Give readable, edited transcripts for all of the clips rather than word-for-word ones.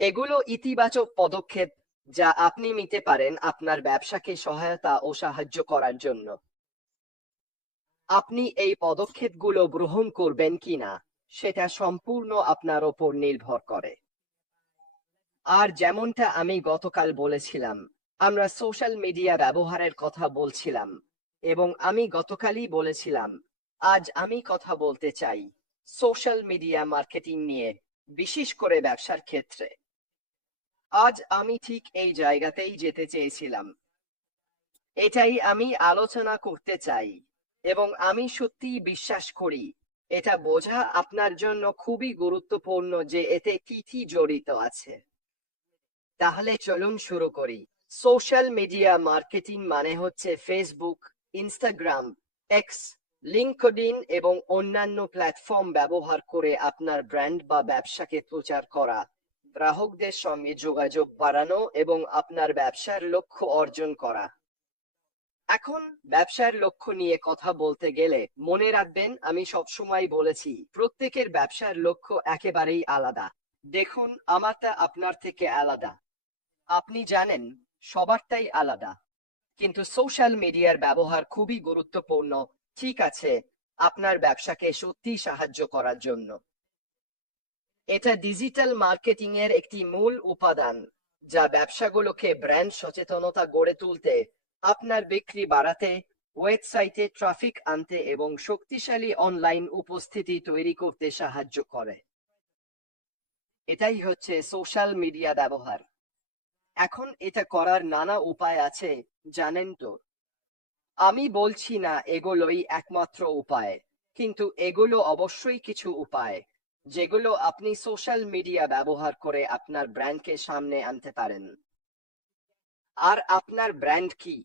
এগুলো ইতিবাচক পদক্ষেপ যা আপনি নিতে পারেন আপনার ব্যবসাকে সহায়তা ও সাহায্য করার জন্য। আপনি এই পদক্ষেপগুলো গ্রহণ করবেন কিনা সেটা সম্পূর্ণ আপনার ওপর নির্ভর করে। আর যেমনটা আমি গতকাল বলেছিলাম, আমরা সোশ্যাল মিডিয়া ব্যবহারের কথা বলছিলাম, এবং আমি গতকালই বলেছিলাম আজ আমি কথা বলতে চাই সোশ্যাল মিডিয়া মার্কেটিং নিয়ে, বিশেষ করে ব্যবসার ক্ষেত্রে। আজ আমি ঠিক এই জায়গাতেই যেতে চেয়েছিলাম, এটাই আমি আলোচনা করতে চাই, এবং আমি সত্যিই বিশ্বাস করি এটা বোঝা আপনার জন্য খুবই গুরুত্বপূর্ণ যে এতে কি কি জড়িত আছে। তাহলে চলুন শুরু করি। সোশ্যাল মিডিয়া মার্কেটিং মানে হচ্ছে ফেসবুক, ইনস্টাগ্রাম, এক্স, লিঙ্কডইন এবং অন্যান্য প্ল্যাটফর্ম ব্যবহার করে আপনার ব্র্যান্ড বা ব্যবসাকে প্রচার করা, গ্রাহকদের সঙ্গে যোগাযোগ বাড়ানো এবং আপনার ব্যবসার লক্ষ্য অর্জন করা। এখন ব্যবসার লক্ষ্য নিয়ে কথা বলতে গেলে মনে রাখবেন আমি সবসময় বলেছি প্রত্যেকের ব্যবসার লক্ষ্য একেবারেই আলাদা। দেখুন, আমারটা আপনার থেকে আলাদা, আপনি জানেন, সবারটাই আলাদা। কিন্তু সোশ্যাল মিডিয়ার ব্যবহার খুবই গুরুত্বপূর্ণ, ঠিক আছে, আপনার ব্যবসাকে সত্যি সাহায্য করার জন্য। এটা ডিজিটাল মার্কেটিং এর একটি মূল উপাদান যা ব্যবসাগুলোকে ব্র্যান্ড সচেতনতা গড়ে তুলতে, আপনার বিক্রি বাড়াতে, ওয়েবসাইটে ট্রাফিক আনতে এবং শক্তিশালী অনলাইন উপস্থিতি তৈরি করতে সাহায্য করে। এটাই হচ্ছে সোশ্যাল মিডিয়া ব্যবহার। এখন এটা করার নানা উপায় আছে, জানেন তো। আমি বলছি না এগুলোই একমাত্র উপায়, কিন্তু এগুলো অবশ্যই কিছু উপায় যেগুলো আপনি সোশ্যাল মিডিয়া ব্যবহার করে আপনার ব্র্যান্ডকে সামনে আনতে পারেন। আর আপনার ব্র্যান্ড কি?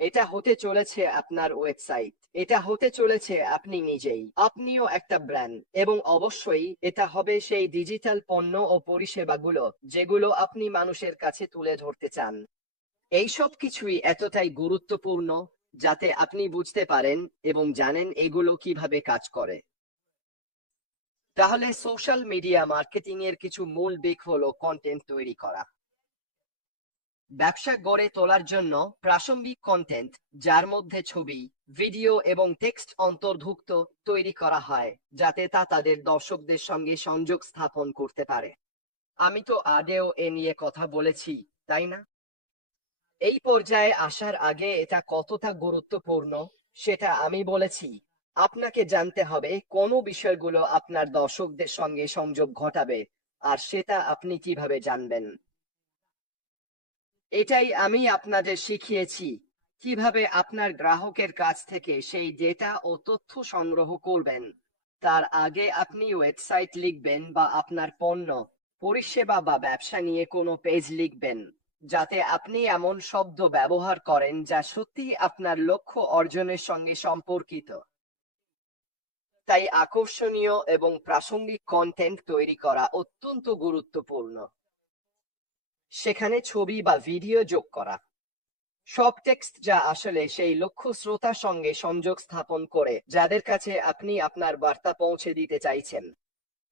এটা হতে চলেছে আপনার ওয়েবসাইট, এটা হতে চলেছে আপনি নিজেই, আপনিও একটা ব্র্যান্ড, এবং অবশ্যই এটা হবে সেই ডিজিটাল পণ্য ও পরিষেবাগুলো যেগুলো আপনি মানুষের কাছে তুলে ধরতে চান। এইসব কিছুই এতটাই গুরুত্বপূর্ণ যাতে আপনি বুঝতে পারেন এবং জানেন এগুলো কিভাবে কাজ করে। তাহলে সোশ্যাল মিডিয়া মার্কেটিং এর কিছু মূল দিক হলো কন্টেন্ট তৈরি করা। ব্যবসা গড়ে তোলার জন্য প্রাসঙ্গিক কন্টেন্ট, যার মধ্যে ছবি, ভিডিও এবং টেক্সট অন্তর্ভুক্ত, তৈরি করা হয় যাতে তা তাদের দর্শকদের সঙ্গে সংযোগ স্থাপন করতে পারে। আমি তো আগেও এ নিয়ে কথা বলেছি, তাই না? এই পর্যায়ে আসার আগে এটা কতটা গুরুত্বপূর্ণ সেটা আমি বলেছি। আপনাকে জানতে হবে কোন বিষয়গুলো আপনার দর্শকদের সঙ্গে সংযোগ ঘটাবে, আর সেটা আপনি কিভাবে জানবেন। এটাই আমি আপনাদের শিখিয়েছি, কিভাবে আপনার গ্রাহকের কাছ থেকে সেই ডেটা ও তথ্য সংগ্রহ করবেন। তার আগে আপনি ওয়েবসাইট লিখবেন বা আপনার পণ্য, পরিষেবা বা ব্যবসা নিয়ে কোনো পেজ লিখবেন, যাতে আপনি এমন শব্দ ব্যবহার করেন যা সত্যি আপনার লক্ষ্য অর্জনের সঙ্গে সম্পর্কিত। তাই আকর্ষণীয় এবং প্রাসঙ্গিক কন্টেন্ট তৈরি করা অত্যন্ত গুরুত্বপূর্ণ। সেখানে ছবি বা ভিডিও যোগ করা, সব টেক্সট যা আসলে সেই লক্ষ্য শ্রোতার সঙ্গে সংযোগ স্থাপন করে যাদের কাছে আপনি আপনার বার্তা পৌঁছে দিতে চাইছেন।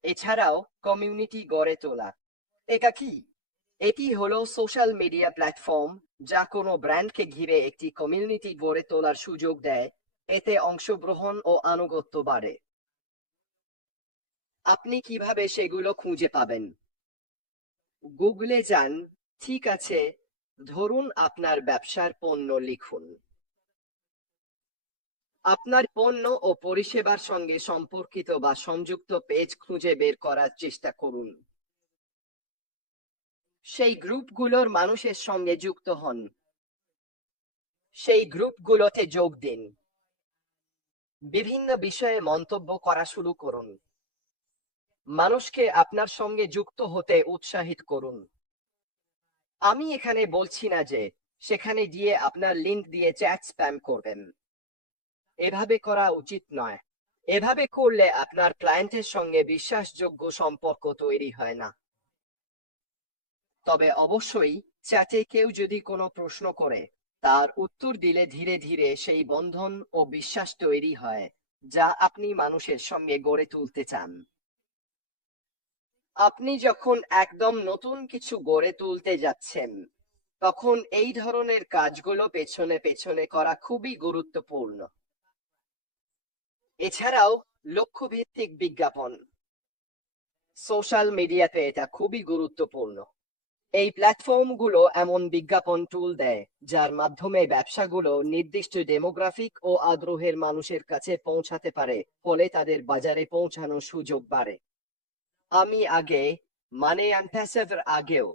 এছাড়াও কমিউনিটি গড়ে তোলা। এটা কি? এটি হলো সোশ্যাল মিডিয়া প্ল্যাটফর্ম যা কোনো ব্র্যান্ডকে ঘিরে একটি কমিউনিটি গড়ে তোলার সুযোগ দেয়। এতে অংশগ্রহণ ও আনুগত্য বাড়ে। আপনি কিভাবে সেগুলো খুঁজে পাবেন? গুগলে যান, ঠিক আছে, ধরুন আপনার ব্যবসার পণ্য লিখুন। আপনার পণ্য ও পরিষেবার সঙ্গে সম্পর্কিত বা সংযুক্ত পেজ খুঁজে বের করার চেষ্টা করুন। সেই গ্রুপগুলোর মানুষের সঙ্গে যুক্ত হন। সেই গ্রুপগুলোতে যোগ দিন। বিভিন্ন বিষয়ে মন্তব্য করা শুরু করুন। মানুষকে আপনার সঙ্গে যুক্ত হতে উৎসাহিত করুন। আমি এখানে বলছি না যে সেখানে গিয়ে আপনার লিংক দিয়ে চ্যাট স্প্যাম করবেন। এভাবে করা উচিত নয়। এভাবে করলে আপনার ক্লায়েন্টের সঙ্গে বিশ্বাসযোগ্য সম্পর্ক তৈরি হয় না। তবে অবশ্যই চ্যাটে কেউ যদি কোনো প্রশ্ন করে, তার উত্তর দিলে ধীরে ধীরে সেই বন্ধন ও বিশ্বাস তৈরি হয় যা আপনি মানুষের সঙ্গে গড়ে তুলতে চান। আপনি যখন একদম নতুন কিছু গড়ে তুলতে যাচ্ছেন, তখন এই ধরনের কাজগুলো পেছনে পেছনে করা খুবই গুরুত্বপূর্ণ। এছাড়াও লক্ষ্যভিত্তিক বিজ্ঞাপন সোশ্যাল মিডিয়াতে এটা খুবই গুরুত্বপূর্ণ। এই প্ল্যাটফর্মগুলো এমন বিজ্ঞাপন টুল দেয় যার মাধ্যমে ব্যবসাগুলো নির্দিষ্ট ডেমোগ্রাফিক ও আগ্রহের মানুষের কাছে পৌঁছাতে পারে, ফলে তাদের বাজারে পৌঁছানোর সুযোগ বাড়ে। আমি অ্যাম্বাসেডর আগেও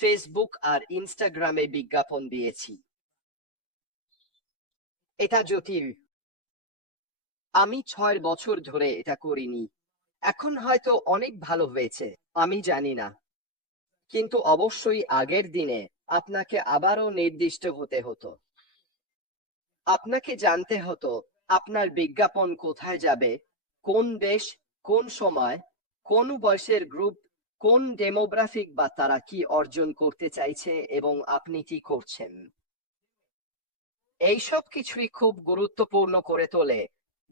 ফেসবুক আর ইনস্টাগ্রামে বিজ্ঞাপন দিয়েছি। এটা জটিল। আমি 6 বছর ধরে এটা করিনি। এখন হয়তো অনেক ভালো হয়েছে, আমি জানি না। কিন্তু অবশ্যই আগের দিনে আপনাকে আবারও নির্দিষ্ট হতে হতো। আপনাকে জানতে হতো আপনার বিজ্ঞাপন কোথায় যাবে, কোন দেশ, কোন সময়, কোন বয়সের গ্রুপ, কোন ডেমোগ্রাফিক বা তারা কি অর্জন করতে চাইছে এবং আপনি কি করছেন। এইসব কিছুই খুব গুরুত্বপূর্ণ করে তোলে,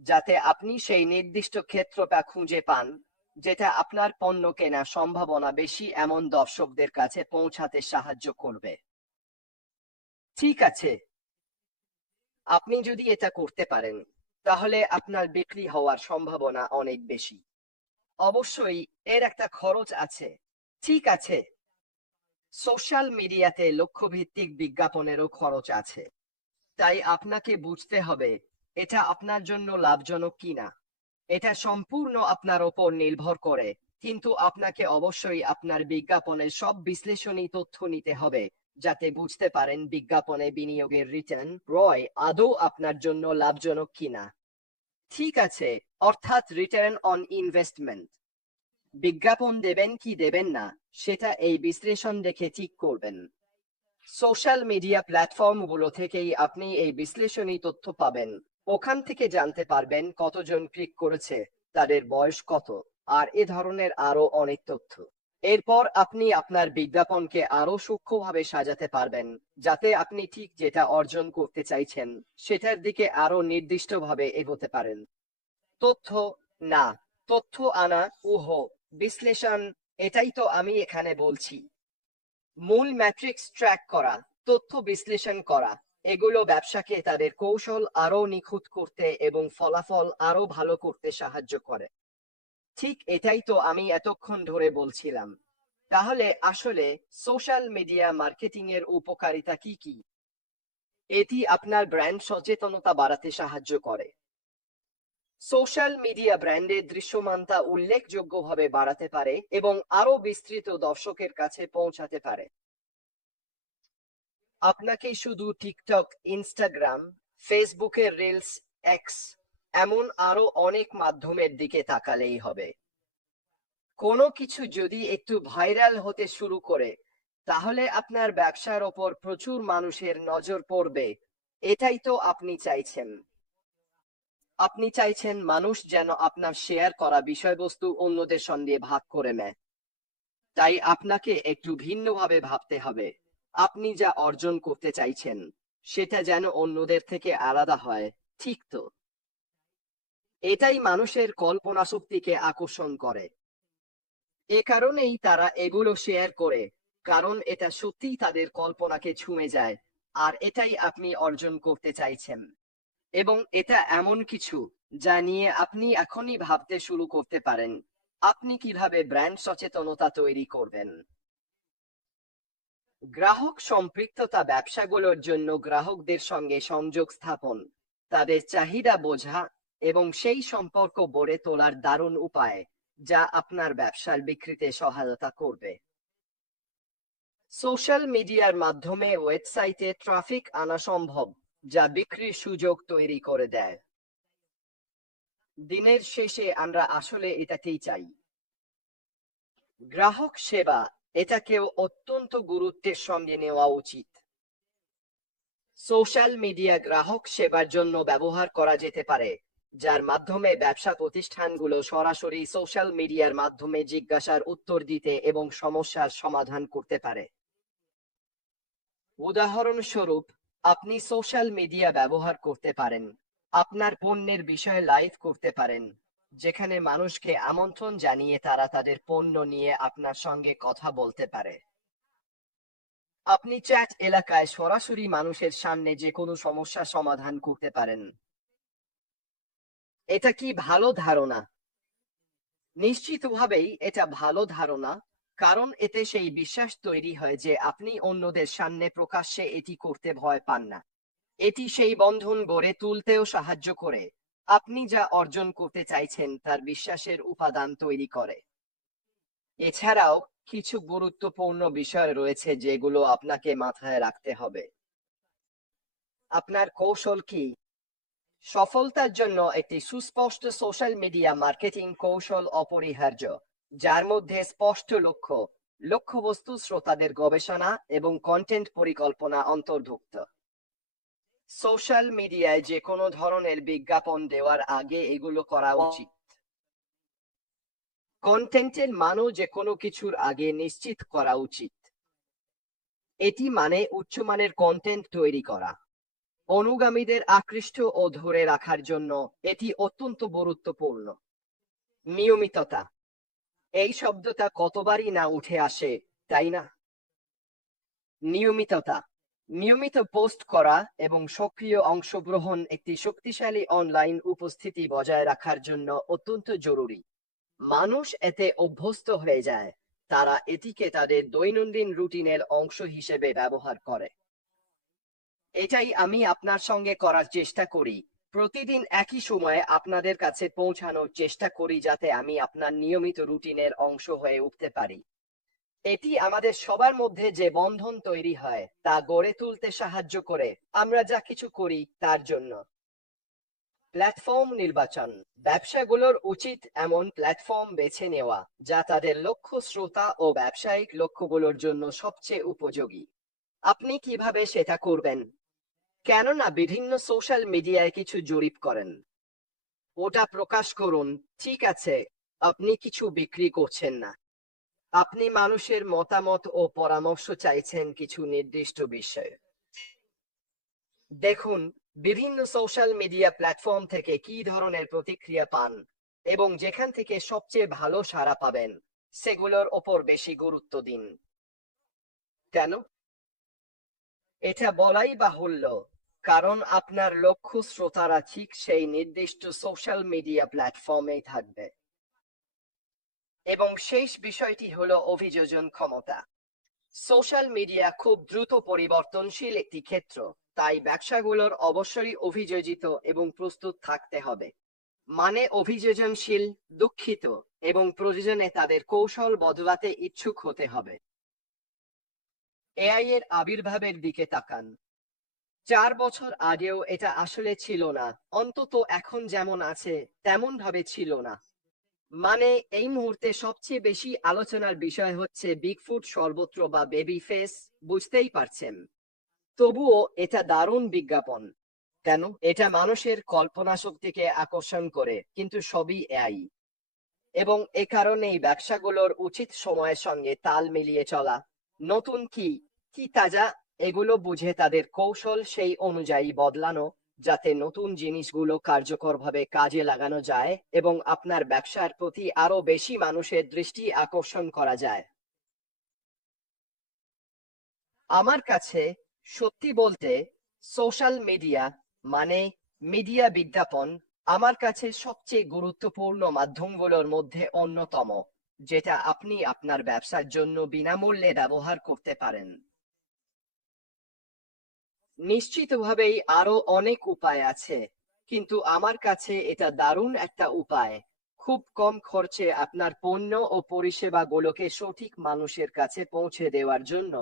যাতে আপনি সেই নির্দিষ্ট ক্ষেত্রটা খুঁজে পান যেটা আপনার পণ্য কেনার সম্ভাবনা বেশি এমন দর্শকদের কাছে পৌঁছাতে সাহায্য করবে। ঠিক আছে, আপনি যদি এটা করতে পারেন, তাহলে আপনার বিক্রি হওয়ার সম্ভাবনা অনেক বেশি। অবশ্যই এর একটা খরচ আছে। ঠিক আছে, সোশ্যাল মিডিয়াতে লক্ষ্যভিত্তিক বিজ্ঞাপনেরও খরচ আছে। তাই আপনাকে বুঝতে হবে এটা আপনার জন্য লাভজনক কিনা। এটা সম্পূর্ণ আপনার ওপর নির্ভর করে, কিন্তু আপনাকে অবশ্যই আপনার বিজ্ঞাপনের সব বিশ্লেষণী তথ্য নিতে হবে, যাতে বুঝতে পারেন বিজ্ঞাপনে বিনিয়োগের রিটার্ন রয় আদৌ আপনার জন্য লাভজনক কিনা। ঠিক আছে, অর্থাৎ রিটার্ন অন ইনভেস্টমেন্ট। বিজ্ঞাপন দেবেন কি দেবেন না, সেটা এই বিশ্লেষণ দেখে ঠিক করবেন। সোশ্যাল মিডিয়া প্ল্যাটফর্মগুলো থেকেই আপনি এই বিশ্লেষণী তথ্য পাবেন। ওখান থেকে জানতে পারবেন কতজন ক্লিক করেছে, তাদের বয়স কত, আর এ ধরনের আরো অনেক তথ্য। এরপর আপনি আপনার বিজ্ঞাপনকে আরো সূক্ষ্মভাবে সাজাতে পারবেন, যাতে আপনি ঠিক যেটা অর্জন করতে চাইছেন সেটার দিকে আরো নির্দিষ্টভাবে এগোতে পারেন। তথ্য না, তথ্য আনা, বিশ্লেষণ, এটাই তো আমি এখানে বলছি। মূল ম্যাট্রিক্স ট্র্যাক করা, তথ্য বিশ্লেষণ করা, এগুলো ব্যবসাকে তাদের কৌশল আরো নিখুঁত করতে এবং ফলাফল আরো ভালো করতে সাহায্য করে। ঠিক এটাই তো আমি এতক্ষণ ধরে বলছিলাম। তাহলে আসলে সোশ্যাল মিডিয়া মার্কেটিং এর উপকারিতা কি কি? এটি আপনার ব্র্যান্ড সচেতনতা বাড়াতে সাহায্য করে। সোশ্যাল মিডিয়া ব্র্যান্ডের দৃশ্যমানতা উল্লেখযোগ্যভাবে বাড়াতে পারে এবং আরো বিস্তৃত দর্শকের কাছে পৌঁছাতে পারে। আপনাকে শুধু টিকটক, ইনস্টাগ্রাম, ফেসবুকের রিলস, এক্স, এমন আরো অনেক মাধ্যমের দিকে তাকালেই হবে। কোনো কিছু যদি একটু ভাইরাল হতে শুরু করে, তাহলে আপনার ব্যবসার ওপর প্রচুর মানুষের নজর পড়বে। এটাই তো আপনি চাইছেন। আপনি চাইছেন মানুষ যেন আপনার শেয়ার করা বিষয়বস্তু অন্যদের সঙ্গে ভাগ করে নেয়। তাই আপনাকে একটু ভিন্নভাবে ভাবতে হবে। আপনি যা অর্জন করতে চাইছেন সেটা যেন অন্যদের থেকে আলাদা হয়, ঠিক তো? এটাই মানুষের কল্পনা শক্তিকে আকর্ষণ করে। এ কারণেই তারা এগুলো শেয়ার করে, কারণ এটা সত্যিই তাদের কল্পনাকে ছুঁয়ে যায়। আর এটাই আপনি অর্জন করতে চাইছেন। এবং এটা এমন কিছু যা নিয়ে আপনি এখনই ভাবতে শুরু করতে পারেন। আপনি কিভাবে ব্র্যান্ড সচেতনতা তৈরি করবেন। গ্রাহক সম্পৃক্ততা ব্যবসাগুলোর জন্য গ্রাহকদের সঙ্গে সংযোগ স্থাপন, তাদের চাহিদা বোঝা এবং সেই সম্পর্ক গড়ে তোলার দারুণ উপায়, যা আপনার ব্যবসার বিক্রিতে সহায়তা করবে। সোশ্যাল মিডিয়ার মাধ্যমে ওয়েবসাইটে ট্রাফিক আনা সম্ভব, যা বিক্রির সুযোগ তৈরি করে দেয়। দিনের শেষে আমরা আসলে এটাকেই চাই। গ্রাহক সেবা, এটাকেও অত্যন্ত গুরুত্বের সঙ্গে নেওয়া উচিত। সোশ্যাল মিডিয়া গ্রাহক সেবার জন্য ব্যবহার করা যেতে পারে, যার মাধ্যমে ব্যবসা প্রতিষ্ঠানগুলো সরাসরি সোশ্যাল মিডিয়ার মাধ্যমে জিজ্ঞাসার উত্তর দিতে এবং সমস্যার সমাধান করতে পারে। উদাহরণস্বরূপ, আপনি সোশ্যাল মিডিয়া ব্যবহার করতে পারেন, আপনার পণ্যের বিষয়ে লাইভ করতে পারেন, যেখানে মানুষকে আমন্ত্রণ জানিয়ে তারা তাদের পণ্য নিয়ে আপনার সঙ্গে কথা বলতে পারে। আপনি চ্যাট এলাকায় সরাসরি মানুষের সামনে যে কোনো সমস্যা সমাধান করতে পারেন। এটা কি ভালো ধারণা? নিশ্চিতভাবেই এটা ভালো ধারণা, কারণ এতে সেই বিশ্বাস তৈরি হয় যে আপনি অন্যদের সামনে প্রকাশ্যে এটি করতে ভয় পান না। এটি সেই বন্ধন গড়ে তুলতেও সাহায্য করে। আপনি যা অর্জন করতে চাইছেন তার বিশ্বাসের উপাদান তৈরি করে। এছাড়াও কিছু গুরুত্বপূর্ণ বিষয় রয়েছে যেগুলো আপনাকে মাথায় রাখতে হবে। আপনার কৌশল কি? সফলতার জন্য একটি সুস্পষ্ট সোশ্যাল মিডিয়া মার্কেটিং কৌশল অপরিহার্য, যার মধ্যে স্পষ্ট লক্ষ্য, লক্ষ্যবস্তু, শ্রোতাদের গবেষণা এবং কন্টেন্ট পরিকল্পনা অন্তর্ভুক্ত। সোশ্যাল মিডিয়ায় যে কোনো ধরনের বিজ্ঞাপন দেওয়ার আগে এগুলো করা উচিত। কন্টেন্টের মানও যে কোনো কিছুর আগে নিশ্চিত করা উচিত। এটি মানে উচ্চমানের কন্টেন্ট তৈরি করা। অনুগামীদের আকৃষ্ট ও ধরে রাখার জন্য এটি অত্যন্ত গুরুত্বপূর্ণ। নিয়মিততা, এই শব্দটা কতবারই না উঠে আসে, তাই না? নিয়মিততা, নিয়মিত পোস্ট করা এবং সক্রিয় অংশগ্রহণ একটি শক্তিশালী অনলাইন উপস্থিতি বজায় রাখার জন্য অত্যন্ত জরুরি। মানুষ এতে অভ্যস্ত হয়ে যায়, তারা এটিকে তাদের দৈনন্দিন রুটিনের অংশ হিসেবে ব্যবহার করে। এটাই আমি আপনার সঙ্গে করার চেষ্টা করি। প্রতিদিন একই সময়ে আপনাদের কাছে পৌঁছানোর চেষ্টা করি যাতে আমি আপনার নিয়মিত রুটিনের অংশ হয়ে উঠতে পারি। এটি আমাদের সবার মধ্যে যে বন্ধন তৈরি হয় তা গড়ে তুলতে সাহায্য করে আমরা যা কিছু করি তার জন্য। প্ল্যাটফর্ম নির্বাচন, ব্যবসাগুলোর উচিত এমন প্ল্যাটফর্ম বেছে নেওয়া যা তাদের লক্ষ্য, শ্রোতা ও ব্যবসায়িক লক্ষ্যগুলোর জন্য সবচেয়ে উপযোগী। আপনি কিভাবে সেটা করবেন? কেননা বিভিন্ন সোশ্যাল মিডিয়ায় কিছু জরিপ করেন, ওটা প্রকাশ করুন। ঠিক আছে, আপনি কিছু বিক্রি করছেন না, আপনি মানুষের মতামত ও পরামর্শ চাইছেন কিছু নির্দিষ্ট বিষয়ে। দেখুন বিভিন্ন সোশ্যাল মিডিয়া প্ল্যাটফর্ম থেকে কি ধরনের প্রতিক্রিয়া পান এবং যেখান থেকে সবচেয়ে ভালো সাড়া পাবেন সেগুলোর ওপর বেশি গুরুত্ব দিন। কেন? এটা বলাই বাহুল্য, কারণ আপনার লক্ষ্য শ্রোতারা ঠিক সেই নির্দিষ্ট সোশ্যাল মিডিয়া প্ল্যাটফর্মেই থাকবে। এবং শেষ বিষয়টি হলো অভিযোজন ক্ষমতা। সোশ্যাল মিডিয়া খুব দ্রুত পরিবর্তনশীল একটি ক্ষেত্র, তাই ব্যবসাগুলোর অবশ্যই অভিযোজিত এবং প্রস্তুত থাকতে হবে। মানে অভিযোজনশীল, দুঃখিত, এবং প্রয়োজনে তাদের কৌশল বদলাতে ইচ্ছুক হতে হবে। এআই এর আবির্ভাবের দিকে তাকান। 4 বছর আগেও এটা আসলে ছিল না, অন্তত এখন যেমন আছে তেমন ভাবে ছিল না। মানে এই মুহূর্তে সবচেয়ে বেশি আলোচনার বিষয় হচ্ছে বিগফুট সর্বত্র বা বেবি ফেস, বুঝতেই পারছেন। তবুও এটা দারুণ বিজ্ঞাপন। কেন? এটা মানুষের কল্পনা শক্তিকে আকর্ষণ করে, কিন্তু সবই এআই। এবং এ কারণেই ব্যবসাগুলোর উচিত সময়ের সঙ্গে তাল মিলিয়ে চলা। নতুন কি কি তাজা এগুলো বুঝে তাদের কৌশল সেই অনুযায়ী বদলানো, যাতে নতুন জিনিসগুলো কার্যকরভাবে কাজে লাগানো যায় এবং আপনার ব্যবসার প্রতি আরো বেশি মানুষের দৃষ্টি আকর্ষণ করা যায়। আমার কাছে সত্যি বলতে সোশ্যাল মিডিয়া মানে মিডিয়া বিজ্ঞাপন আমার কাছে সবচেয়ে গুরুত্বপূর্ণ মাধ্যমগুলোর মধ্যে অন্যতম, যেটা আপনি আপনার ব্যবসার জন্য বিনামূল্যে ব্যবহার করতে পারেন। নিশ্চিতভাবেই আরো অনেক উপায় আছে, কিন্তু আমার কাছে এটা দারুণ একটা উপায়, খুব কম খরচে আপনার পণ্য ও পরিষেবাগুলোকে সঠিক মানুষের কাছে পৌঁছে দেওয়ার জন্য।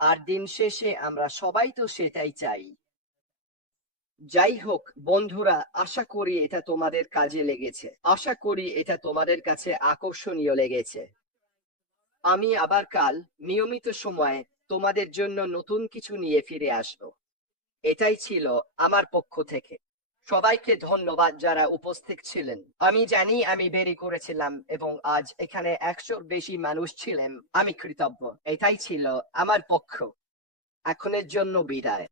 আর দিন শেষে আমরা সবাই তো সেটাই চাই। যাই হোক বন্ধুরা, আশা করি এটা তোমাদের কাজে লেগেছে, আশা করি এটা তোমাদের কাছে আকর্ষণীয় লেগেছে। আমি আবার কাল নিয়মিত সময়ে তোমাদের জন্য নতুন কিছু নিয়ে ফিরে আসবো। এটাই ছিল আমার পক্ষ থেকে। সবাইকে ধন্যবাদ যারা উপস্থিত ছিলেন। আমি জানি আমি দেরি করেছিলাম এবং আজ এখানে 100-র বেশি মানুষ ছিলেন, আমি কৃতজ্ঞ। এটাই ছিল আমার পক্ষ। এখনের জন্য বিদায়।